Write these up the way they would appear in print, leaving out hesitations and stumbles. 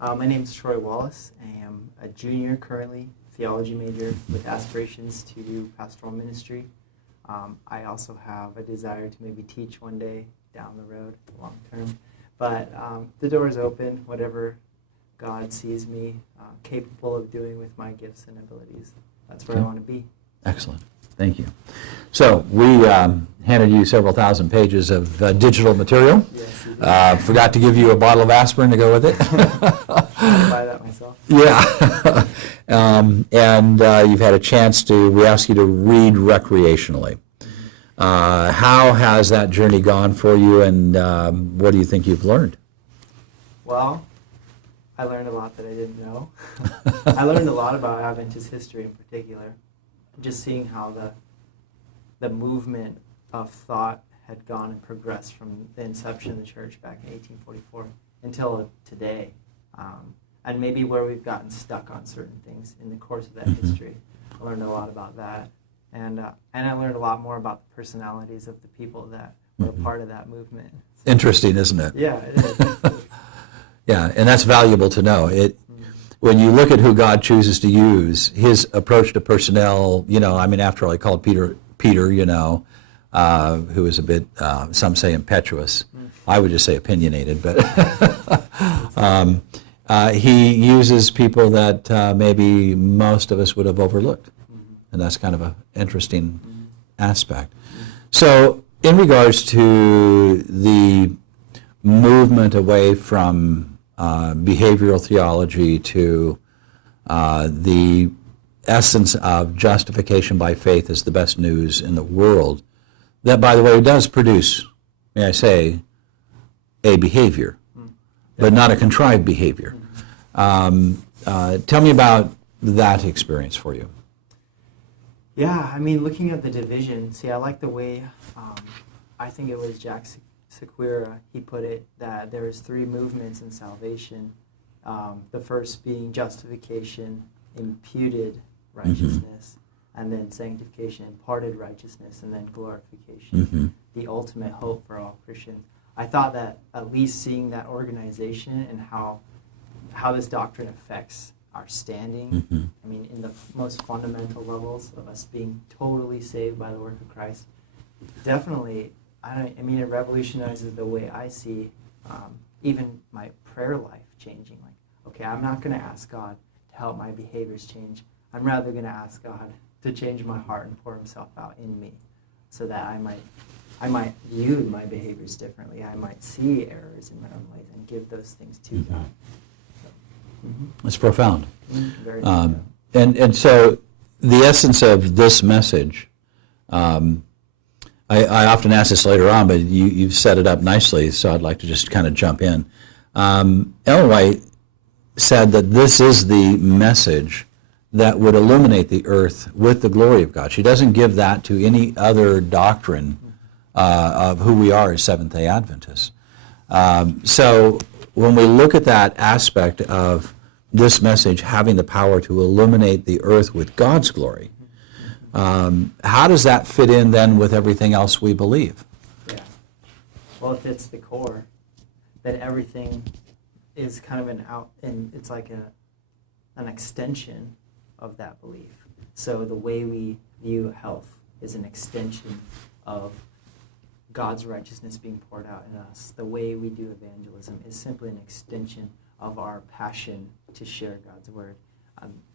My name is Troy Wallace. I am a junior currently, theology major with aspirations to do pastoral ministry. I also have a desire to maybe teach one day down the road, long term. But the door is open, whatever God sees me capable of doing with my gifts and abilities. That's where I want to be. Excellent. Thank you. So we handed you several thousand pages of digital material. Yes, you did. Forgot to give you a bottle of aspirin to go with it. I'll buy that myself. Yeah. And you've had a chance to, we ask you to read recreationally. How has that journey gone for you, and what do you think you've learned? Well, I learned a lot that I didn't know. I learned a lot about Adventist history in particular. Just seeing how the movement of thought had gone and progressed from the inception of the church back in 1844 until today. And maybe where we've gotten stuck on certain things in the course of that history. I learned a lot about that. And I learned a lot more about the personalities of the people that were a part of that movement. So, interesting, isn't it? yeah, it is. Yeah, and that's valuable to know. When you look at who God chooses to use, his approach to personnel, after all, he called Peter, who was a bit, some say impetuous. I would just say opinionated, but he uses people that maybe most of us would have overlooked. And that's kind of an interesting aspect. So in regards to the movement away from behavioral theology to the essence of justification by faith is the best news in the world, that, by the way, does produce, may I say, a behavior, but not a contrived behavior. Tell me about that experience for you. Yeah, looking at the division, I like the way, I think it was Jack Sequeira, he put it, that there is three movements in salvation. The first being justification, imputed righteousness, and then sanctification, imparted righteousness, and then glorification, the ultimate hope for all Christians. I thought that at least seeing that organization and how this doctrine affects our standing, in the most fundamental levels of us being totally saved by the work of Christ, definitely, it revolutionizes the way I see even my prayer life changing. Like, okay, I'm not going to ask God to help my behaviors change. I'm rather going to ask God to change my heart and pour himself out in me so that I might view my behaviors differently. I might see errors in my own ways and give those things to God. It's profound. Very profound. And so the essence of this message, I often ask this later on, but you've set it up nicely, so I'd like to just kind of jump in. Ellen White said that this is the message that would illuminate the earth with the glory of God. She doesn't give that to any other doctrine of who we are as Seventh-day Adventists. So when we look at that aspect of this message having the power to illuminate the earth with God's glory, how does that fit in then with everything else we believe? Yeah. Well, if it's the core, then everything is kind of it's like an extension of that belief. So the way we view health is an extension of God's righteousness being poured out in us. The way we do evangelism is simply an extension of our passion to share God's word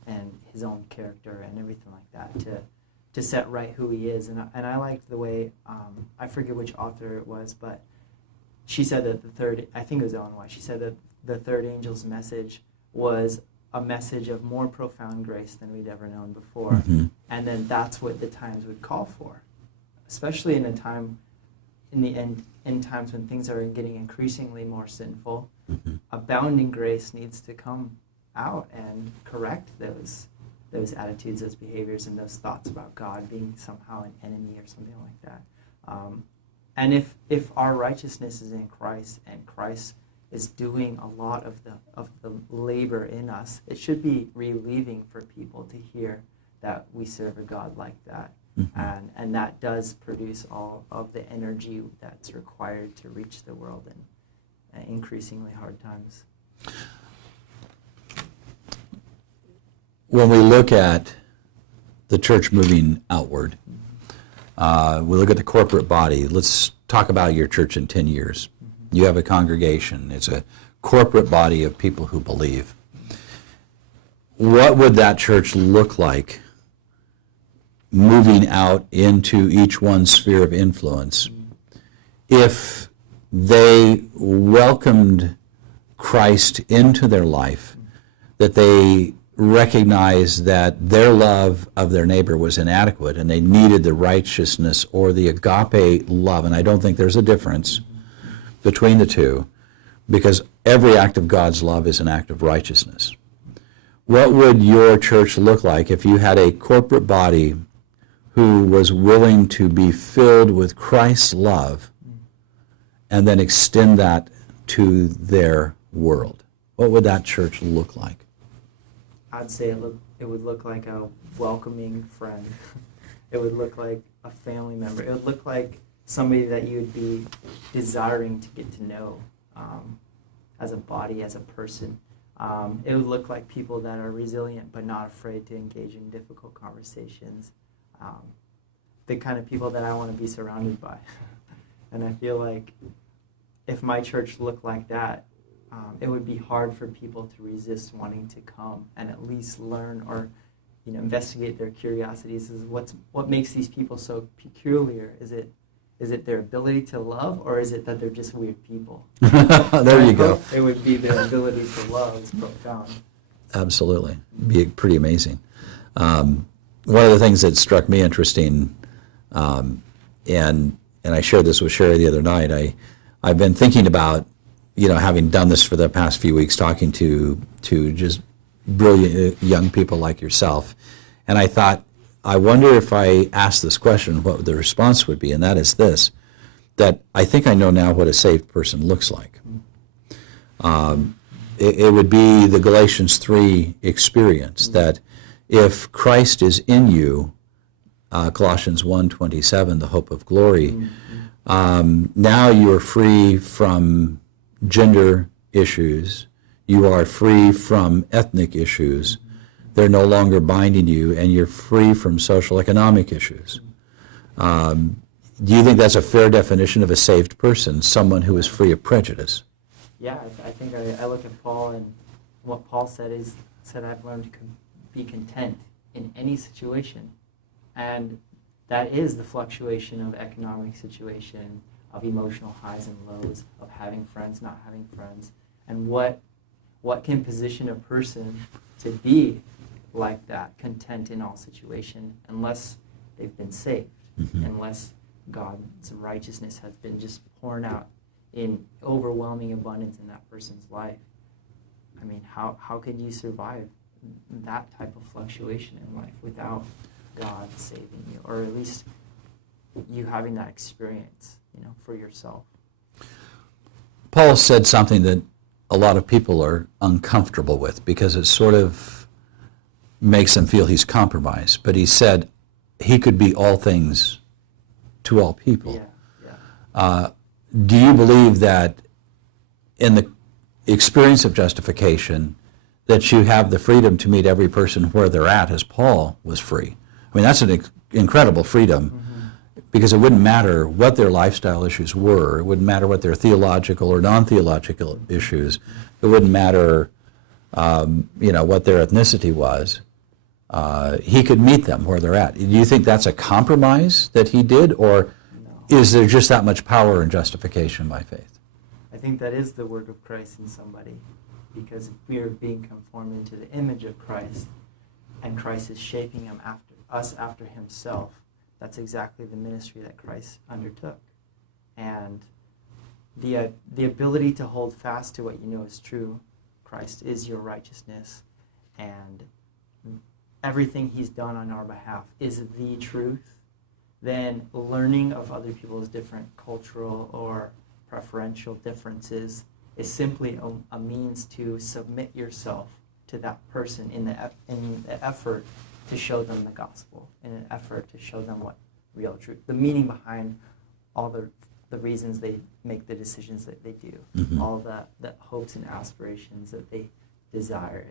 and his own character and everything like that, to set right who he is. And I liked the way, I forget which author it was, but she said that I think it was Ellen White, she said that the third angel's message was a message of more profound grace than we'd ever known before. And then that's what the times would call for, especially in the end times when things are getting increasingly more sinful. Abounding grace needs to come out and correct those attitudes, those behaviors, and those thoughts about God being somehow an enemy or something like that. And if our righteousness is in Christ and Christ is doing a lot of the labor in us, it should be relieving for people to hear that we serve a God like that. And that does produce all of the energy that's required to reach the world in increasingly hard times. when we look at the church moving outward, we look at the corporate body. Let's talk about your church in 10 years. You have a congregation. It's a corporate body of people who believe. What would that church look like moving out into each one's sphere of influence if they welcomed Christ into their life, that they recognized that their love of their neighbor was inadequate and they needed the righteousness or the agape love? And I don't think there's a difference between the two, because every act of God's love is an act of righteousness. What would your church look like if you had a corporate body who was willing to be filled with Christ's love and then extend that to their world? What would that church look like? I'd say it would look like a welcoming friend. It would look like a family member. It would look like somebody that you would be desiring to get to know as a body, as a person. It would look like people that are resilient but not afraid to engage in difficult conversations. The kind of people that I want to be surrounded by. And I feel like if my church looked like that, it would be hard for people to resist wanting to come and at least learn or investigate their curiosities. What makes these people so peculiar? Is it their ability to love, or is it that they're just weird people? There you go. It would be their ability to love is profound. Absolutely. Be pretty amazing. One of the things that struck me interesting, and I shared this with Sherry the other night, I've been thinking about, having done this for the past few weeks, talking to just brilliant young people like yourself, and I thought, I wonder if I asked this question, what the response would be, and that is this, that I think I know now what a saved person looks like. It would be the Galatians 3 experience, that if Christ is in you, Colossians 1:27, the hope of glory, now you are free from gender issues, you are free from ethnic issues, they're no longer binding you, and you're free from social economic issues. Do you think that's a fair definition of a saved person, someone who is free of prejudice? Yeah, I think I look at Paul, and what Paul said I've learned to be content in any situation. And that is the fluctuation of economic situation, of emotional highs and lows, of having friends, not having friends. And what can position a person to be like that, content in all situation, unless they've been saved, unless God's righteousness has been just poured out in overwhelming abundance in that person's life. I mean, how could you survive that type of fluctuation in life without God saving you, or at least you having that experience, for yourself? Paul said something that a lot of people are uncomfortable with because it sort of makes them feel he's compromised. But he said he could be all things to all people. Yeah. Do you believe that in the experience of justification that you have the freedom to meet every person where they're at, as Paul was free? I mean, that's an incredible freedom, because it wouldn't matter what their lifestyle issues were. It wouldn't matter what their theological or non-theological issues. It wouldn't matter, what their ethnicity was. He could meet them where they're at. Do you think that's a compromise that he did, or is there just that much power in justification by faith? I think that is the work of Christ in somebody, because if we are being conformed into the image of Christ, and Christ is shaping us after himself, that's exactly the ministry that Christ undertook. And the ability to hold fast to what you know is true, Christ is your righteousness, and everything he's done on our behalf is the truth, then learning of other people's different cultural or preferential differences is simply a means to submit yourself to that person in the effort to show them the gospel, in an effort to show them what real truth, the meaning behind all the reasons they make the decisions that they do, all the hopes and aspirations that they desire.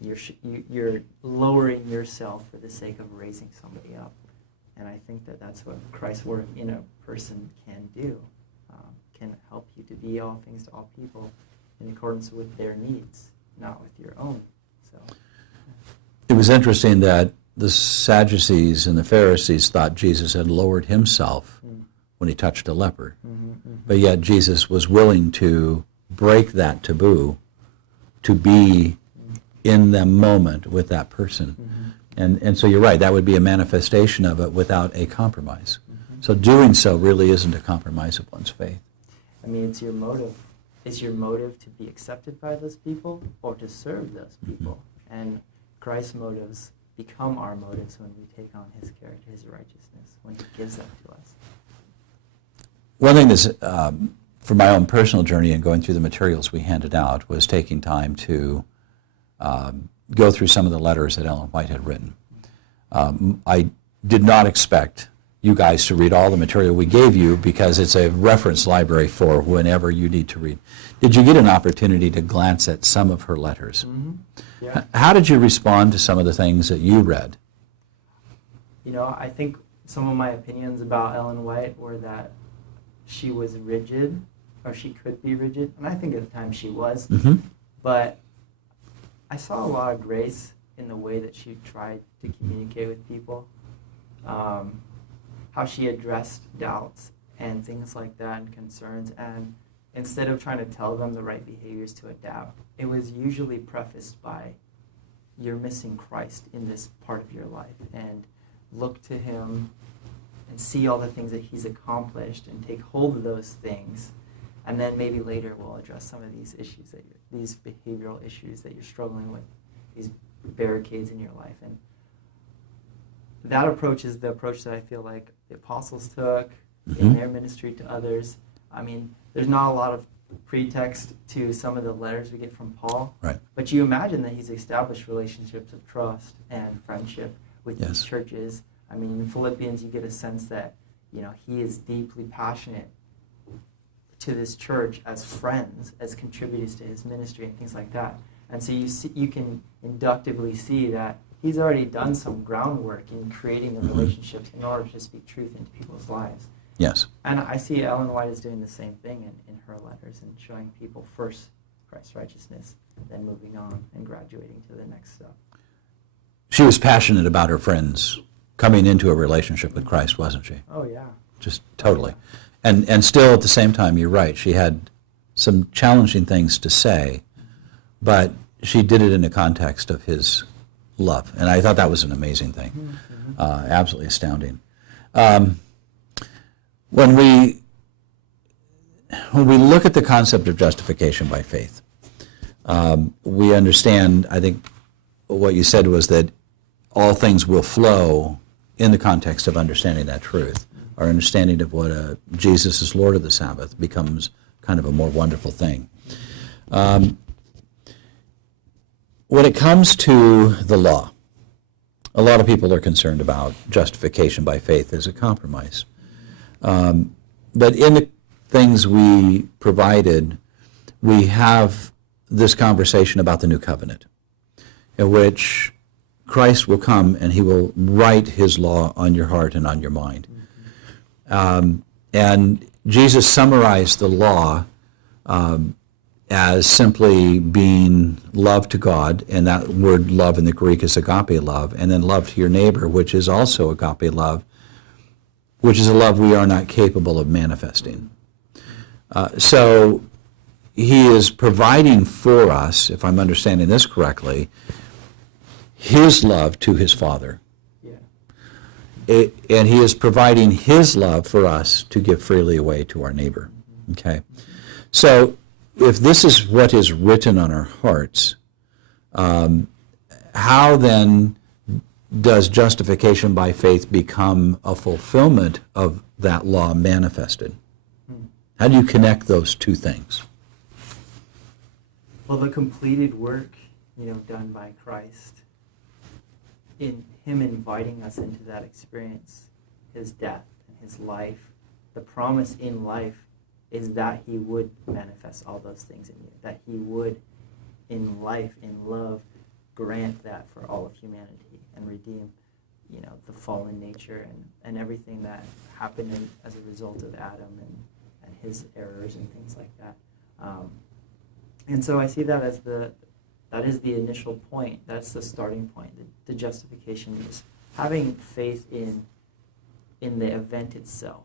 you're lowering yourself for the sake of raising somebody up. And I think that that's what Christ's work in a person can do, can help you to be all things to all people in accordance with their needs, not with your own. So it was interesting that the Sadducees and the Pharisees thought Jesus had lowered himself when he touched a leper. But yet Jesus was willing to break that taboo to be in the moment with that person. And so you're right, that would be a manifestation of it without a compromise. So doing so really isn't a compromise of one's faith. I mean, it's your motive. Is your motive to be accepted by those people or to serve those people? And Christ's motives become our motives when we take on his character, his righteousness, when he gives that to us. One thing that's, for my own personal journey and going through the materials we handed out, was taking time to go through some of the letters that Ellen White had written. I did not expect you guys to read all the material we gave you because it's a reference library for whenever you need to read. Did you get an opportunity to glance at some of her letters? Yeah. How did you respond to some of the things that you read? You know, I think some of my opinions about Ellen White were that she was rigid, or she could be rigid, and I think at the time she was, but I saw a lot of grace in the way that she tried to communicate with people, how she addressed doubts and things like that and concerns, and instead of trying to tell them the right behaviors to adapt, it was usually prefaced by, you're missing Christ in this part of your life, and look to him and see all the things that he's accomplished and take hold of those things, and then maybe later we'll address some of these issues, these behavioral issues that you're struggling with, these barricades in your life. And that approach is the approach that I feel like the apostles took in their ministry to others. I mean, there's not a lot of pretext to some of the letters we get from Paul, Right. but you imagine that he's established relationships of trust and friendship with these churches. I mean, in Philippians, you get a sense that, you know, he is deeply passionate to this church as friends, as contributors to his ministry and things like that. And so you can inductively see that he's already done some groundwork in creating the relationships in order to speak truth into people's lives. Yes. And I see Ellen White is doing the same thing in her letters and showing people first Christ's righteousness, then moving on and graduating to the next step. She was passionate about her friends coming into a relationship with Christ, wasn't she? Oh, yeah. Just totally. And still at the same time, you're right, she had some challenging things to say, but she did it in the context of his love. And I thought that was an amazing thing. Absolutely astounding. When we look at the concept of justification by faith, we understand, I think what you said was that all things will flow in the context of understanding that truth. Our understanding of what Jesus is Lord of the Sabbath becomes kind of a more wonderful thing. When it comes to the law, a lot of people are concerned about justification by faith as a compromise. But in the things we provided, we have this conversation about the new covenant, in which Christ will come and he will write his law on your heart and on your mind. And Jesus summarized the law as simply being love to God, and that word love in the Greek is agape love, and then love to your neighbor, which is also agape love, which is a love we are not capable of manifesting. So he is providing for us, if I'm understanding this correctly, his love to his Father. And he is providing his love for us to give freely away to our neighbor. Okay? So if this is what is written on our hearts, how then does justification by faith become a fulfillment of that law manifested? How do you connect those two things? Well, the completed work, done by Christ, in him inviting us into that experience, his death and his life, the promise in life is that he would manifest all those things in you, that he would, in life, in love, grant that for all of humanity and redeem, the fallen nature and everything that happened as a result of Adam and his errors and things like that. And so I see that as that is the initial point. That's the starting point. The justification is having faith in the event itself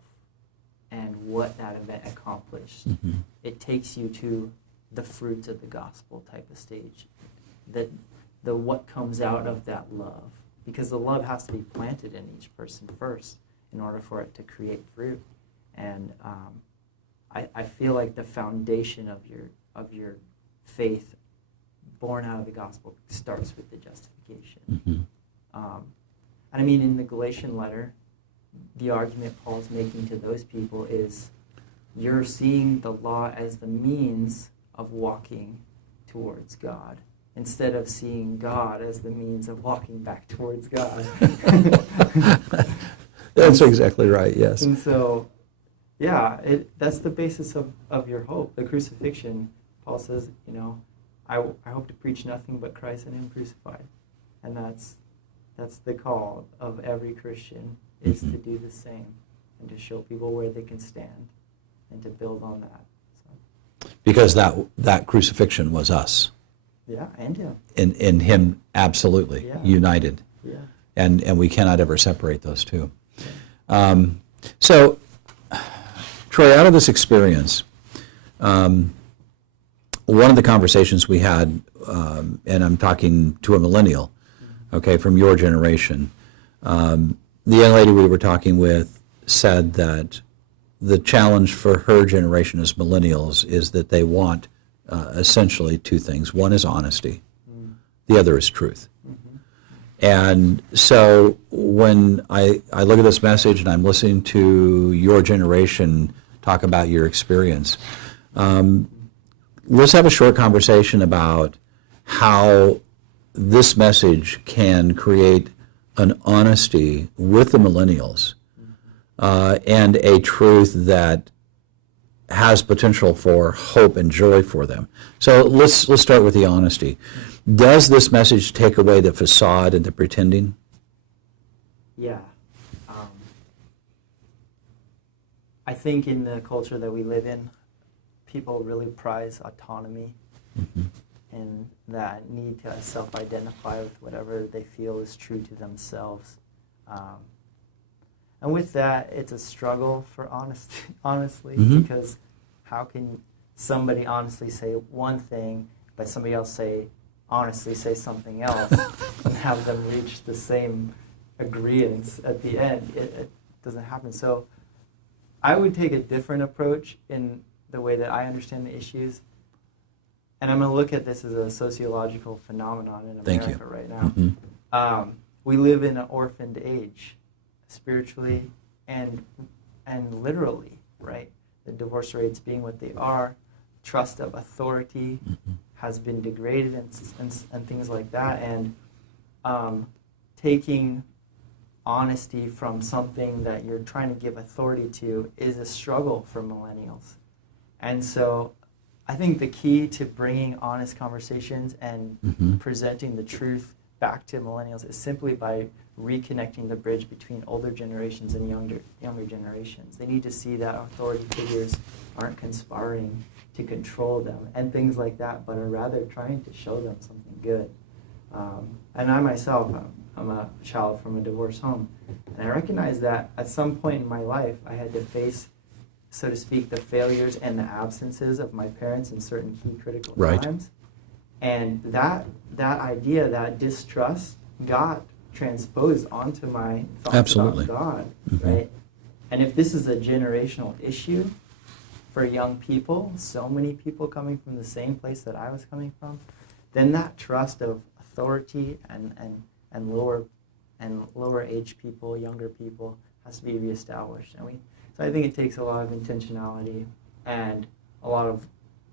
and what that event accomplished. Mm-hmm. It takes you to the fruits of the gospel type of stage. That the what comes out of that love, because the love has to be planted in each person first in order for it to create fruit. And I feel like the foundation of your faith born out of the gospel starts with the justification. Mm-hmm. And I mean, in the Galatian letter, the argument Paul's making to those people is you're seeing the law as the means of walking towards God, instead of seeing God as the means of walking back towards God. That's exactly right, yes. And so, yeah, that's the basis of your hope. The crucifixion, Paul says, I hope to preach nothing but Christ and Him crucified. And that's the call of every Christian, is to do the same and to show people where they can stand and to build on that. So. Because that crucifixion was us. Yeah, and Him. In Him, absolutely, united. Yeah. And we cannot ever separate those two. So, Troy, out of this experience, one of the conversations we had, and I'm talking to a millennial, okay, from your generation, the young lady we were talking with said that the challenge for her generation as millennials is that they want essentially two things. One is honesty. The other is truth. And so when I look at this message and I'm listening to your generation talk about your experience, let's have a short conversation about how this message can create an honesty with the millennials and a truth that has potential for hope and joy for them. So let's start with the honesty. Does this message take away the facade and the pretending? Yeah. I think in the culture that we live in, people really prize autonomy and that need to self-identify with whatever they feel is true to themselves. And with that, it's a struggle for honestly, because how can somebody honestly say one thing, but somebody else honestly say something else and have them reach the same agreements at the end? It doesn't happen. So I would take a different approach in the way that I understand the issues. And I'm going to look at this as a sociological phenomenon in America right now. We live in an orphaned age, spiritually and literally, right? The divorce rates being what they are, trust of authority has been degraded and things like that. And taking honesty from something that you're trying to give authority to is a struggle for millennials. And so I think the key to bringing honest conversations and presenting the truth back to millennials is simply by reconnecting the bridge between older generations and younger generations. They need to see that authority figures aren't conspiring to control them and things like that, but are rather trying to show them something good. And I myself, I'm a child from a divorced home, and I recognize that at some point in my life I had to face, so to speak, the failures and the absences of my parents in certain key critical times. And that idea, that distrust, got transposed onto my thoughts about God, right? And if this is a generational issue for young people, so many people coming from the same place that I was coming from, then that trust of authority and lower age people, younger people, has to be reestablished. So I think it takes a lot of intentionality and a lot of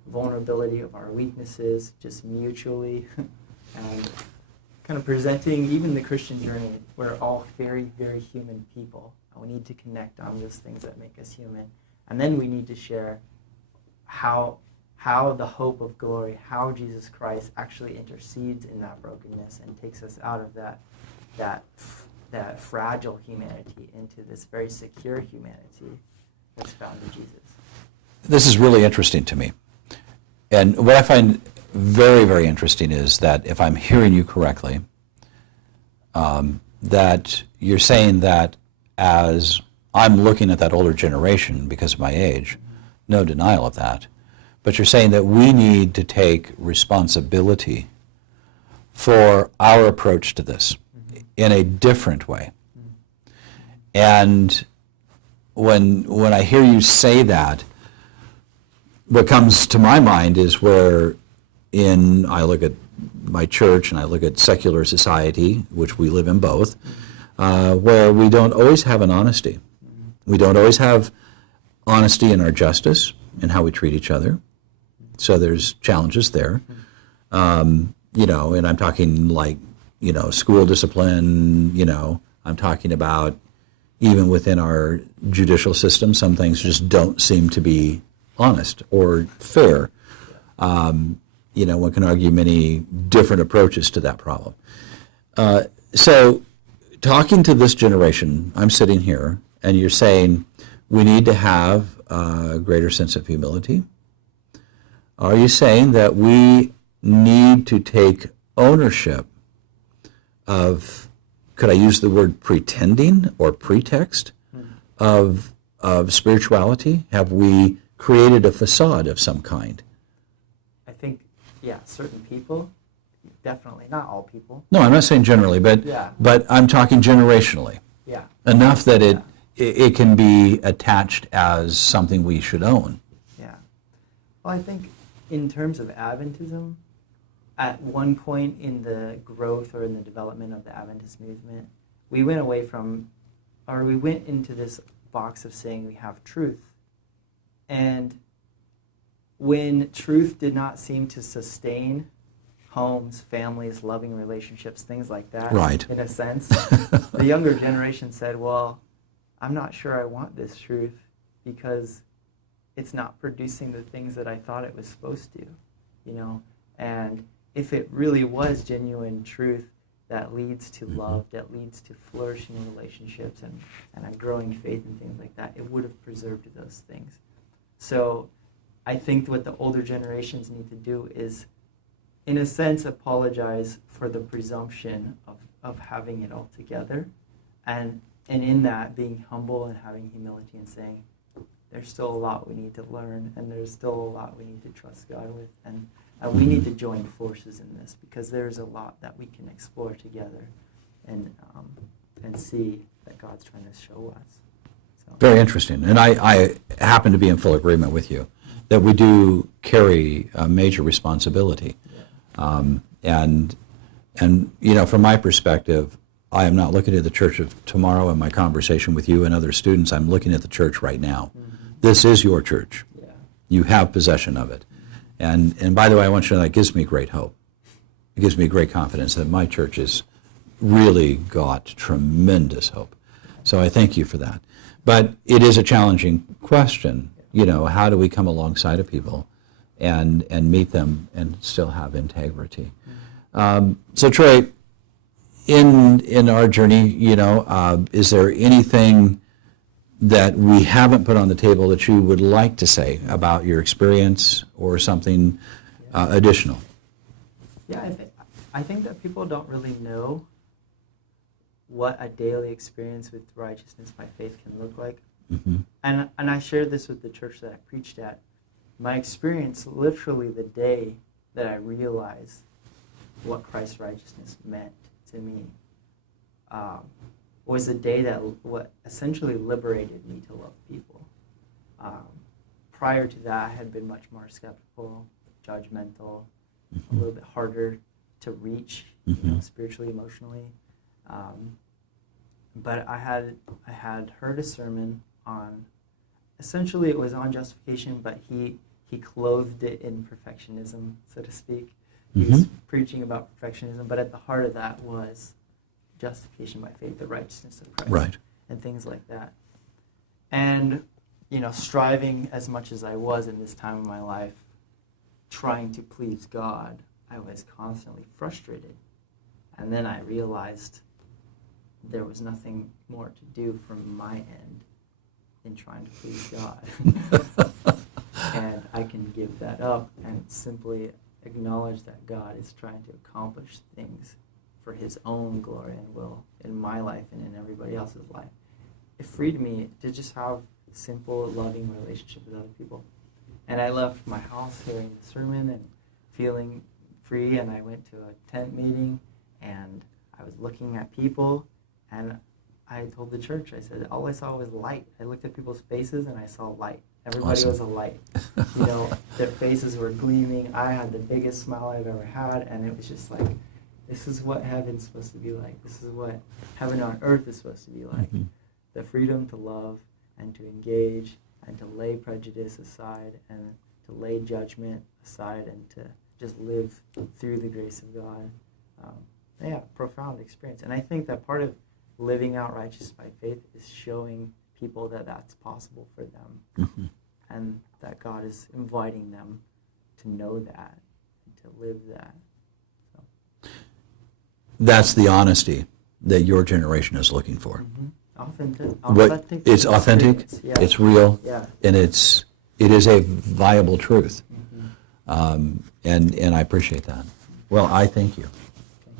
vulnerability of our weaknesses, just mutually, and kind of presenting even the Christian journey. We're all very, very human people, and we need to connect on those things that make us human. And then we need to share how how the hope of glory, how Jesus Christ actually intercedes in that brokenness and takes us out of that fragile humanity into this very secure humanity that's found in Jesus. This is really interesting to me. And what I find very, very interesting is that if I'm hearing you correctly, that you're saying that as I'm looking at that older generation because of my age, no denial of that, but you're saying that we need to take responsibility for our approach to this in a different way. And when I hear you say that, what comes to my mind is where I look at my church and I look at secular society, which we live in both, where we don't always have an honesty. We don't always have honesty in our justice and how we treat each other. So there's challenges there. And I'm talking like, school discipline, I'm talking about even within our judicial system, some things just don't seem to be honest or fair. One can argue many different approaches to that problem. So talking to this generation, I'm sitting here, and you're saying we need to have a greater sense of humility. Are you saying that we need to take ownership of, could I use the word pretending or pretext of spirituality? Have we created a facade of some kind? I think, certain people, definitely, not all people. No, I'm not saying generally, but I'm talking generationally. Yeah. Enough that it can be attached as something we should own. Yeah. Well, I think in terms of Adventism, at one point in the growth or in the development of the Adventist movement, we went into this box of saying we have truth. And when truth did not seem to sustain homes, families, loving relationships, things like that, right, in a sense, the younger generation said, well, I'm not sure I want this truth because it's not producing the things that I thought it was supposed to, and if it really was genuine truth that leads to love, that leads to flourishing relationships and a growing faith and things like that, it would have preserved those things. So I think what the older generations need to do is, in a sense, apologize for the presumption of having it all together, and in that being humble and having humility and saying, there's still a lot we need to learn, and there's still a lot we need to trust God with, and we need to join forces in this because there's a lot that we can explore together and see that God's trying to show us. So. Very interesting. And I happen to be in full agreement with you that we do carry a major responsibility. Yeah. And from my perspective, I am not looking at the church of tomorrow in my conversation with you and other students. I'm looking at the church right now. Mm-hmm. This is your church. Yeah. You have possession of it. And by the way, I want you to know that gives me great hope. It gives me great confidence that my church has really got tremendous hope. So I thank you for that. But it is a challenging question. How do we come alongside of people and meet them and still have integrity? So Troy, in our journey, is there anything that we haven't put on the table that you would like to say about your experience or something additional? Yeah, I think that people don't really know what a daily experience with righteousness by faith can look like. Mm-hmm. And I shared this with the church that I preached at. My experience, literally the day that I realized what Christ's righteousness meant to me, was the day that what essentially liberated me to love people. Prior to that, I had been much more skeptical, judgmental, a little bit harder to reach, spiritually, emotionally. But I had heard a sermon on, essentially it was on justification, but he clothed it in perfectionism, so to speak. He was preaching about perfectionism, but at the heart of that was justification by faith, the righteousness of Christ, right, and things like that. And striving as much as I was in this time of my life, trying to please God, I was constantly frustrated. And then I realized there was nothing more to do from my end in trying to please God. And I can give that up and simply acknowledge that God is trying to accomplish things for his own glory and will in my life and in everybody else's life. It freed me to just have a simple, loving relationship with other people. And I left my house hearing the sermon and feeling free, and I went to a tent meeting, and I was looking at people, and I told the church, I said, all I saw was light. I looked at people's faces, and I saw light. Everybody Awesome. was a light. You know, their faces were gleaming. I had the biggest smile I've ever had, and it was just like, this is what heaven's supposed to be like. This is what heaven on earth is supposed to be like. Mhm. The freedom to love and to engage and to lay prejudice aside and to lay judgment aside and to just live through the grace of God. Profound experience. And I think that part of living out righteous by faith is showing people that that's possible for them, Mhm. and that God is inviting them to know that and to live that. So. That's the honesty that your generation is looking for. Mm-hmm. Authentic. It's authentic, experience. Yeah. it's real, Yeah. and it is a viable truth. Mm-hmm. And I appreciate that. Well, I thank you.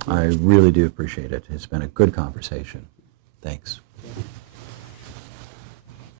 I really do appreciate it. It's been a good conversation. Thanks.